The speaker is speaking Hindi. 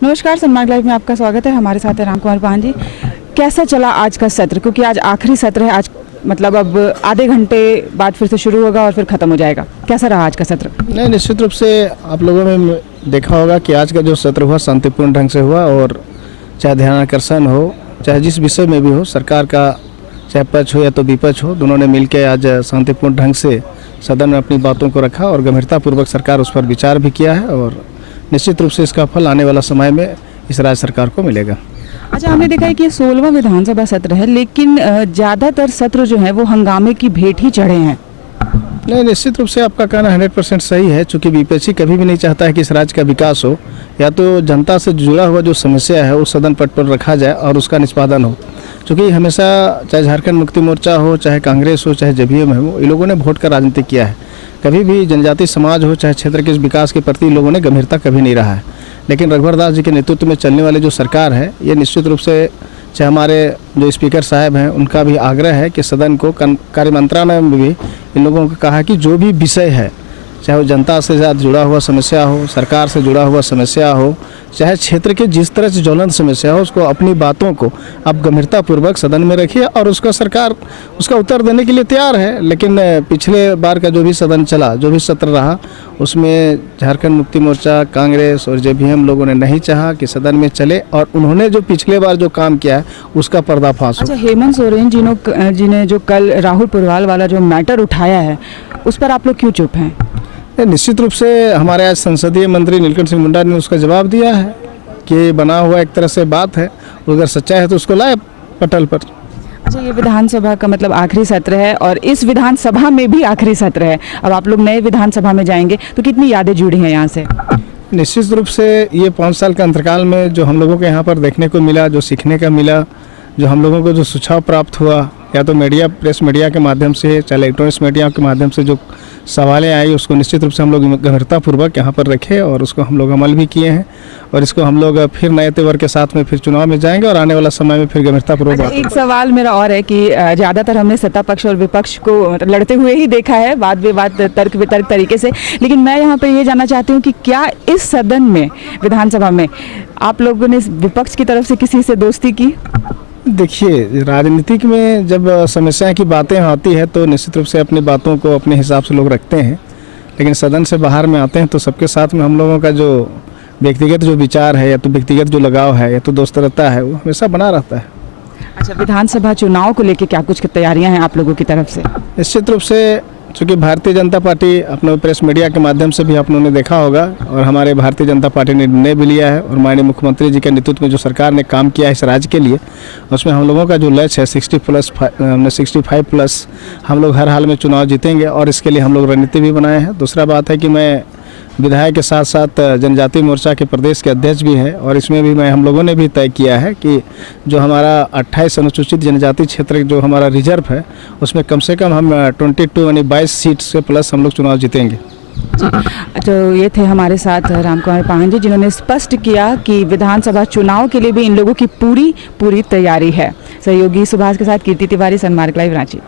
नमस्कार, सन्मार्ग लाइव में आपका स्वागत है। हमारे साथ है राम कुमार पाहन जी। कैसा चला आज का सत्र, क्योंकि आज आखिरी सत्र है। आज मतलब अब आधे घंटे बाद फिर से शुरू होगा और फिर ख़त्म हो जाएगा। कैसा रहा आज का सत्र? नहीं, निश्चित रूप से आप लोगों ने देखा होगा कि आज का जो सत्र हुआ शांतिपूर्ण ढंग से हुआ, और चाहे ध्यानाकर्षण हो, चाहे जिस विषय में भी हो, सरकार का चाहे पक्ष हो या तो विपक्ष हो, दोनों ने मिलकर आज शांतिपूर्ण ढंग से सदन में अपनी बातों को रखा और गंभीरतापूर्वक सरकार उस पर विचार भी किया है, और निश्चित रूप से इसका फल आने वाला समय में इस राज्य सरकार को मिलेगा। अच्छा, हमने देखा है कि ये 16वां विधानसभा सत्र है, लेकिन ज़्यादातर सत्र जो है वो हंगामे की भेंट ही चढ़े हैं। नहीं, निश्चित रूप से आपका कहना 100% सही है, चूँकि विपक्षी कभी भी नहीं चाहता है कि इस राज्य का विकास हो, या तो जनता से जुड़ा हुआ जो समस्या है वो सदन पट पर रखा जाए और उसका निष्पादन हो। चूँकि हमेशा चाहे झारखंड मुक्ति मोर्चा हो, चाहे कांग्रेस हो, चाहे जेवीएम हो, इन लोगों ने वोट का राजनीति किया है। कभी भी जनजातीय समाज हो, चाहे क्षेत्र के विकास के प्रति लोगों ने गंभीरता कभी नहीं रहा है। लेकिन रघुवर दास जी के नेतृत्व में चलने वाली जो सरकार है, ये निश्चित रूप से चाहे हमारे जो स्पीकर साहब हैं उनका भी आग्रह है कि सदन को कार्य मंत्रालय में भी इन लोगों को कहा कि जो भी विषय है, चाहे वो जनता से ज़्यादा जुड़ा हुआ समस्या हो, सरकार से जुड़ा हुआ समस्या हो, चाहे क्षेत्र के जिस तरह से ज्वलंत समस्या हो, उसको अपनी बातों को आप गंभीरतापूर्वक सदन में रखिए और उसका सरकार उसका उत्तर देने के लिए तैयार है। लेकिन पिछले बार का जो भी सदन चला, जो भी सत्र रहा, उसमें झारखंड मुक्ति मोर्चा, कांग्रेस और जेवीएम लोगों ने नहीं चाहा कि सदन में चले, और उन्होंने जो पिछले बार जो काम किया है उसका पर्दाफाश हो। अच्छा, हेमंत सोरेन जी ने जो कल राहुल पुरवाल वाला जो मैटर उठाया है, उस पर आप लोग क्यों चुप हैं? निश्चित रूप से हमारे आज संसदीय मंत्री नीलकंठ सिंह मुंडा ने उसका जवाब दिया है कि बना हुआ एक तरह से बात है, अगर सच्चाई है तो उसको लाए पटल पर। अच्छा, ये विधानसभा का मतलब आखिरी सत्र है और इस विधानसभा में भी आखिरी सत्र है। अब आप लोग नए विधानसभा में जाएंगे तो कितनी यादें जुड़ी हैं यहाँ से? निश्चित रूप से ये 5 साल के अंतराल में जो हम लोगों के यहाँ पर देखने को मिला, जो सीखने का मिला, जो हम लोगों को जो सुझाव प्राप्त हुआ, या तो मीडिया, प्रेस मीडिया के माध्यम से, चाहे इलेक्ट्रॉनिक्स मीडिया के माध्यम से जो सवालें आई, उसको निश्चित रूप से हम लोग गंभीरतापूर्वक यहाँ पर रखे और उसको हम लोग अमल भी किए हैं, और इसको हम लोग फिर नए तेवर के साथ में फिर चुनाव में जाएंगे और आने वाला समय में फिर गंभीरतापूर्वक। अच्छा, एक सवाल मेरा और है कि ज़्यादातर हमने सत्ता पक्ष और विपक्ष को लड़ते हुए ही देखा है, वाद विवाद, तर्क वितर्क तरीके से, लेकिन मैं यहाँ पर ये जानना चाहती हूँ कि क्या इस सदन में, विधानसभा में, आप लोगों ने विपक्ष की तरफ से किसी से दोस्ती की? देखिए, राजनीतिक में जब समस्याएं की बातें आती है तो निश्चित रूप से अपनी बातों को अपने हिसाब से लोग रखते हैं, लेकिन सदन से बाहर में आते हैं तो सबके साथ में हम लोगों का जो व्यक्तिगत जो विचार है, या तो व्यक्तिगत जो लगाव है, या तो दोस्ताना है, वो हमेशा बना रहता है। अच्छा, विधानसभा चुनाव को लेकर क्या कुछ तैयारियां हैं आप लोगों की तरफ से? निश्चित रूप से चूँकि भारतीय जनता पार्टी अपने प्रेस मीडिया के माध्यम से भी आप लोगों ने देखा होगा, और हमारे भारतीय जनता पार्टी ने निर्णय भी लिया है, और माननीय मुख्यमंत्री जी के नेतृत्व में जो सरकार ने काम किया है इस राज्य के लिए, उसमें हम लोगों का जो लक्ष्य है 65+ हम लोग हर हाल में चुनाव जीतेंगे, और इसके लिए हम लोग रणनीति भी बनाए हैं। दूसरा बात है कि मैं विधायक के साथ साथ जनजातीय मोर्चा के प्रदेश के अध्यक्ष भी हैं, और इसमें भी हम लोगों ने भी तय किया है कि जो हमारा 28 अनुसूचित जनजाति क्षेत्र जो हमारा रिजर्व है, उसमें कम से कम हम 22 यानी 22 सीट से प्लस हम लोग चुनाव जीतेंगे। तो ये थे हमारे साथ राम कुमार पाहन जी, जिन्होंने स्पष्ट किया कि विधानसभा चुनाव के लिए भी इन लोगों की पूरी तैयारी है। सहयोगी सुभाष के साथ कीर्ति तिवारी, सन्मार्ग लाइव, रांची।